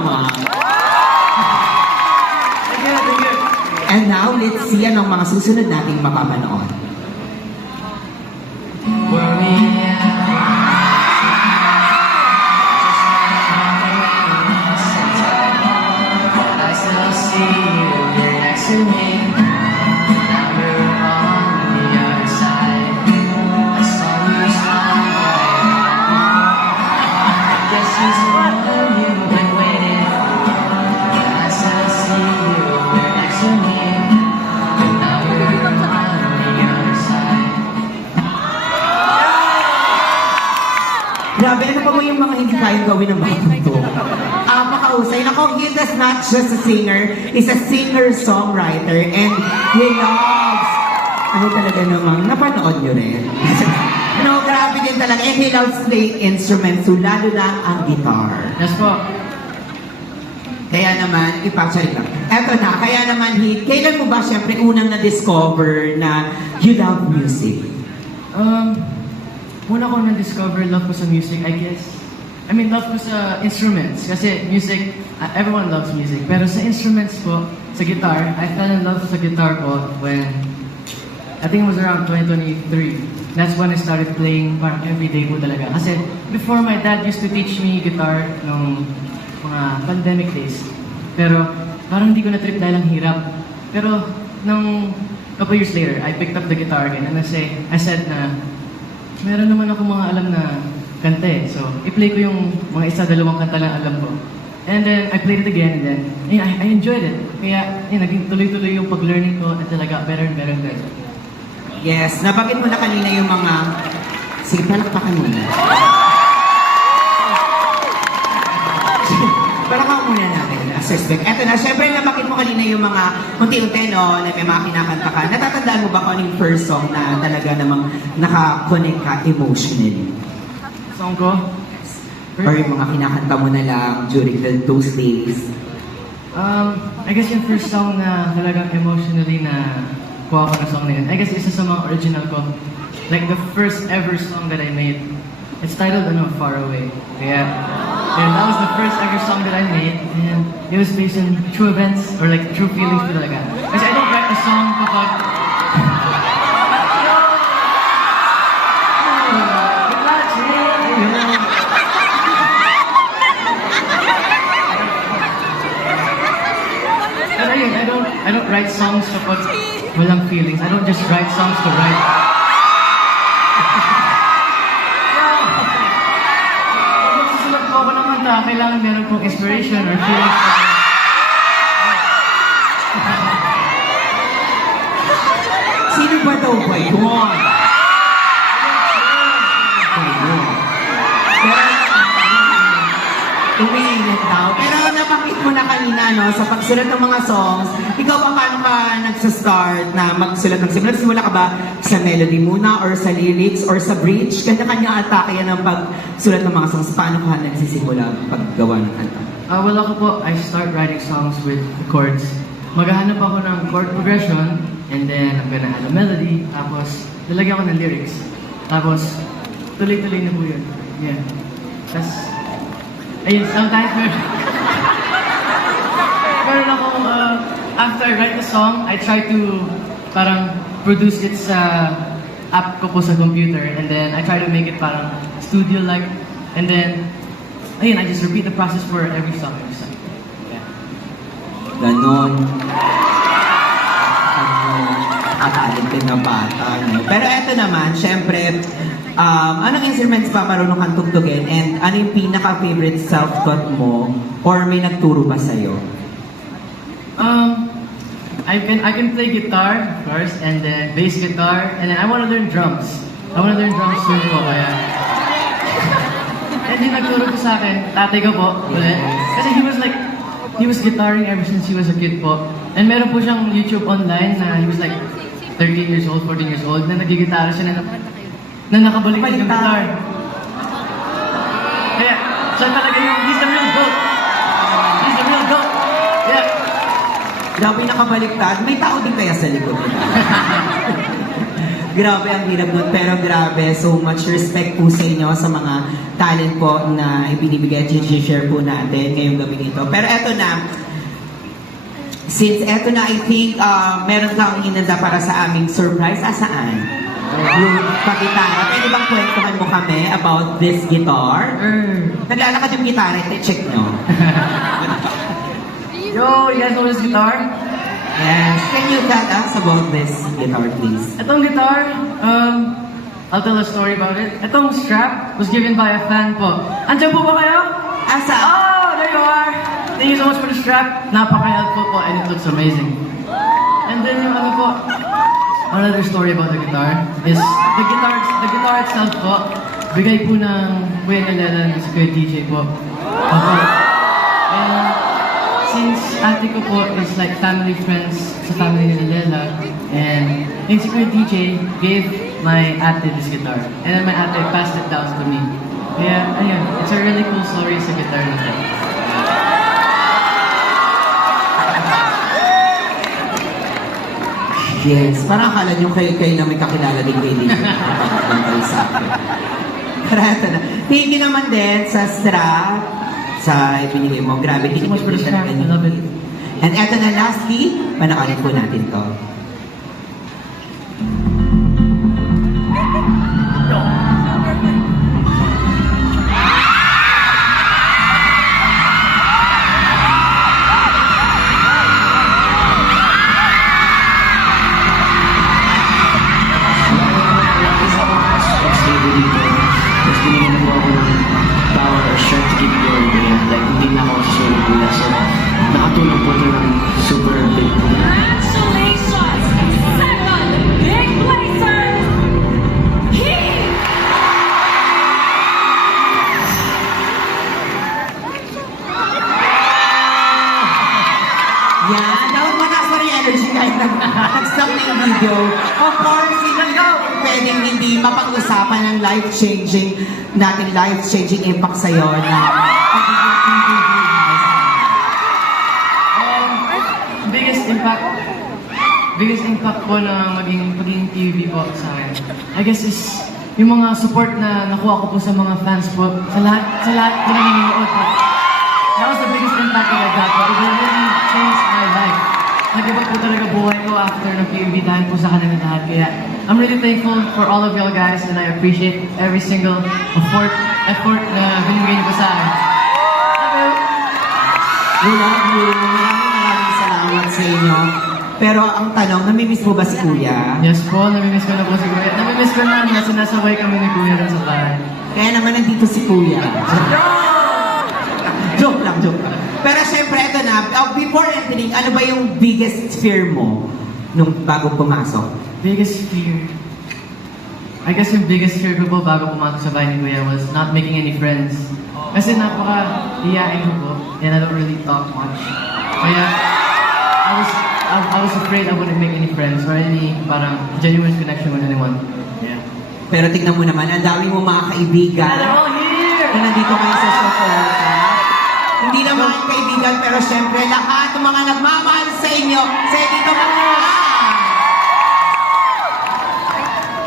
naman. And now, let's see anong mga susunod nating mapapanood. I still see you next to me. Now we're on the other side. I saw you smile. I guess she's the one you've been waiting for. I still see you next to me. Now we're on the other side. Grabe, ano pa mo yung mga hindi kayang gawin ng batang to? Makausay. Nako, he is not just a singer, he's a singer-songwriter and he loves, ano talaga namang, napanood nyo rin. No, grabe din talaga. And he loves playing instruments, so lalo na ang guitar. Yes po. Kaya naman, ipapsalit lang. Eto na, kaya naman, kailan mo ba siyempre unang na-discover na you love music? Una ko na-discover love ko sa music, I guess. I mean, love ko sa instruments. Kasi music, everyone loves music. Pero sa instruments po, sa guitar, I fell in love sa guitar po when, I think it was around 2023. That's when I started playing parang everyday po talaga. Kasi before, my dad used to teach me guitar nung mga pandemic days. Pero parang hindi ko na-trip dahil ang hirap. Pero nung couple years later, I picked up the guitar again and I said na, meron naman ako mga alam na kanta eh. So, i-play ko yung mga isa-dalawang kanta lang alam ko. And then, I played it again and then, I enjoyed it. Kaya, naging tuloy-tuloy yung pag-learning ko until I got better and better and better. Yes, nabanggit mo na kanina yung mga... Sige, palakpakan mo na. Palakpakan muna natin. Suspect. Eto na, syempre nabanggit mo kanina yung mga unti-unti, no, na may mga kinakanta ka. Natatandaan mo ba kung ano yung first song na talaga namang naka-connect ka emotionally? Song ko? Or yung mga kinakanta mo na lang during those days? I guess yung first song na talagang emotionally na kuha ko na song na yun, I guess isa sa mga original ko. Like the first ever song that I made. It's titled, Far Away. Kaya, that was the first ever song that I made. And it was based on true events or like true feelings ko talaga. Kasi I don't write a song kapag... Pero yun, I don't write songs kapag walang feelings. I don't just write songs to write. Pag magsusulat po ako ng kanta, kailangan meron pong inspiration or feelings. Sino ba daw ba yun? Umiinit daw. Pero nabanggit mo na kanina, no, sa pagsulat ng mga songs, ikaw ba paano ka nagsa-start na magsulat ng simula? Simula ka ba sa melody muna or sa lyrics or sa bridge? Kanya-kanya atake yan ng pagsulat ng mga songs. Paano ka nagsisimula paggawa ng kanta? Well, ako po, I start writing songs with the chords. Maghahanap ako ng chord progression, and then I'm gonna add a melody, tapos lalagyan ko ng lyrics. Tapos, tuloy-tuloy na po yun. Yeah. Tapos, ayun, sometimes meron akong, after I write the song, I try to parang produce it sa app ko po sa computer, and then I try to make it parang studio-like, and then, ayun, I just repeat the process for every song. Yeah. Ganon. Talented na bata, no? Pero eto naman, syempre, anong instruments pa marunong kang tugtugin? And ano yung pinaka-favorite self-taught mo? Or may nagturo ba sa'yo? I can play guitar first, and then bass guitar, and then I want to learn drums. I want to learn drums soon po, kaya... And yung nagturo ko sa akin, tatay ko po, ulit. Kasi he was guitaring ever since he was a kid po. And meron po siyang YouTube online na he was like 13 years old, 14 years old, na nagigitara siya na nakabalik yung guitar. Kaya, siya talaga he's the real goat. He's the real goat. Yeah. Grabe nakabaliktad. May tao din kaya sa likod nila. Grabe ang hirap nun, pero grabe, so much respect po sa inyo sa mga talent po na ibinibigay at share po natin ngayong gabi nito. Pero eto na, since eto na, I think meron kang inanda para sa aming surprise. Asaan? Yung pagitara. Pwede bang kwentuhan mo kami about this guitar? Naglalakad yung gitara, check nyo. Yo, you guys know this guitar? Yes. Can you tell us about this guitar, please? Itong guitar, I'll tell a story about it. Itong strap was given by a fan po. Andiyan po ba kayo? Asa? Oh, there you are! Thank you so much for the strap. Napaka-helpful po and it looks amazing. And then yung ano po, another story about the guitar is the guitar itself po, bigay po ng Kuya Lela ng si Kuya DJ po. Ako. And since ate ko po is like family friends sa family ni Lela, and yung si Kuya DJ gave my ate this guitar. And then my ate passed it down to me. Kaya, ayun, it's a really cool story sa guitar nito. Yes, parang akala nyo kayo na may kakilala din kayo dito. Kayo sa akin. Pero eto na. Thank you naman din sa strap, sa ibinigay mo. Grabe, Thank you so much for the strap. I love it. And eto na, lastly, panakalit po natin to. Nakatulong po ito ng super big. Congratulations! Second big placer, Heath! Yan, dapat mataas pa rin energy kahit nag-stop na yung video. Of course, hindi pwedeng hindi mapag-usapan ng life-changing impact sa'yo na pagiging TV. Biggest impact po na maging TV po sa akin. I guess is yung mga support na nakuha ko po sa mga fans po, sa lahat po na nanonood po. That was the biggest impact that I got po. It really changed my life. Nag-iba po talaga buhay ko after ng PUB dahil po sa kanila lahat. Kaya I'm really thankful for all of y'all guys and I appreciate every single effort na binigay niyo po sa akin. We love you. Maraming salamat sa inyo. Pero ang tanong, namimiss mo ba si Kuya? Yes po, namimiss ko na po si Kuya. Namimiss ko na sinasabay kami ni Kuya rin sa bahay. Kaya naman nandito si Kuya. Joke lang. Pero syempre, ito na. Before entering, ano ba yung biggest fear mo nung bago pumasok? Biggest fear? I guess yung biggest fear ko po bago pumasok sa bahay ni Kuya was not making any friends. Kasi napaka-hiyain ko po and I don't really talk much. Kaya, I was afraid I wouldn't make any friends or any parang genuine connection with anyone. Yeah. Pero tignan mo naman, ang dami mo mga kaibigan. They're all here! Na nandito kayo sa Socorta. Hindi naman kaibigan, pero syempre lahat ng mga nagmamahal sa inyo, sa dito mga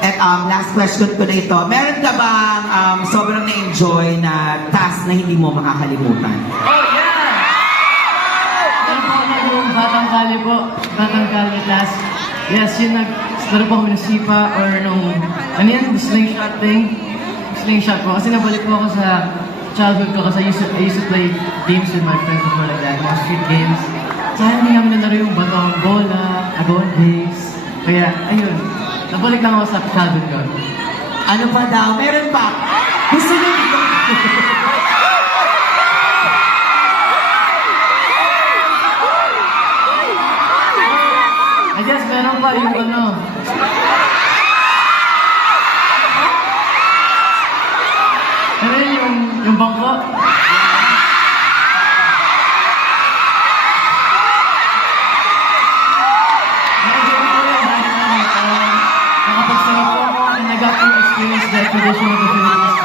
At last question ko na ito. Meron ka bang sobrang na-enjoy na task na hindi mo makakalimutan? Oh yeah! Meron po ako yung Batang Kali po. Batang Kali class. Yes, yun meron po kami ng sipa or nung, ano yan, the slingshot thing. Slingshot po. Kasi nabalik po ako sa childhood ko kasi I used to play games with my friends before like that, mga street games. Sa hindi namin nalaro yung batong bola, agon base. Kaya, ayun. Nabalik lang ako sa childhood ko. Ano pa daw? Meron pa. Gusto nyo dito. I guess meron pa yung ano. Ano yun, yung bangko? Nakapagsayo po ako and I got to experience the tradition of the Philippines.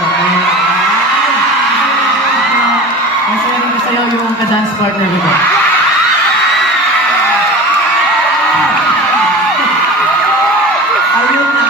Masaya rin ko sa'yo yung ka-dance partner ko. Ayun na.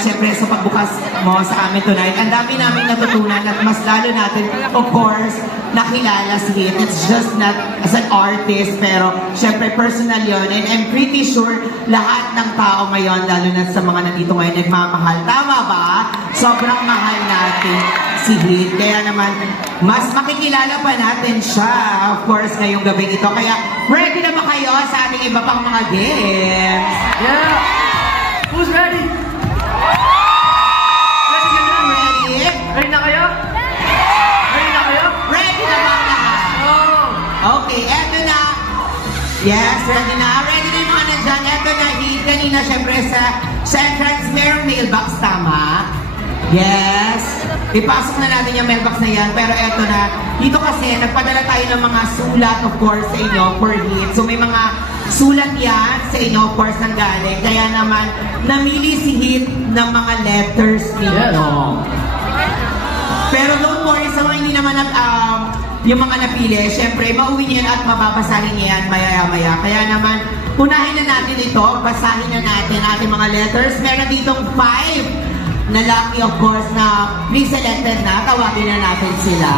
syempre sa pagbukas mo sa amin tonight. Ang dami namin natutunan at mas lalo natin, of course, nakilala si Hit. It's just not as an artist, pero syempre personal yon. And I'm pretty sure lahat ng tao ngayon, lalo na sa mga nandito ngayon, nagmamahal. Tama ba? Sobrang mahal natin si Hit. Kaya naman, mas makikilala pa natin siya, of course, ngayong gabi ito. Kaya ready na ba kayo sa ating iba pang mga games? Yeah! Who's ready? Ready? Ready na kayo? Ready na kayo? Ready na ba ang lahat? Oh! Okay, eto na. Yes, ready na. Ready na yung mga nandyan. Eto na, Hit. Kanina, syempre, sa entrance, merong mailbox, tama? Yes. Ipasok na natin yung mailbox na yan. Pero eto na. Dito kasi, nagpadala tayo ng mga sulat, of course, sa inyo for Hit. So, may mga sulat yan sa inyo, of course, nang galing. Kaya naman, namili si Hit ng mga letters dito. Pero don't worry, sa mga hindi naman yung mga napili, syempre, mauwi niya yan at mababasahin niya yan maya-maya. Kaya naman, unahin na natin ito, basahin na natin ating mga letters. Meron ditong 5 na lucky, of course, na pre-selected na. Tawagin na natin sila.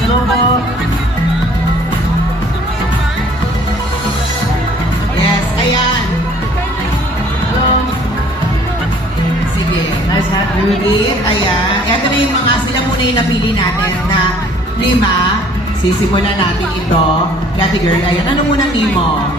Hello po. Yes, ayan. Hello. Sige. Nice hat, dude. Hit, ayan. Ito na yung mga, sila muna yung napili natin na 5. Sisimulan natin ito. Category, ayan. Ano muna, Nemo?